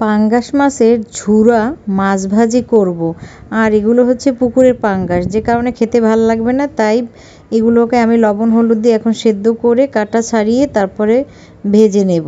পাঙ্গাস মাছের ঝুরা মাছ ভাজি করব। আর এগুলো হচ্ছে পুকুরের পাঙ্গাস, যে কারণে খেতে ভাল লাগবে না, তাই এগুলোকে আমি লবণ হলুদ দিয়ে এখন সেদ্ধ করে কাটা ছাড়িয়ে তারপরে ভেজে নেব।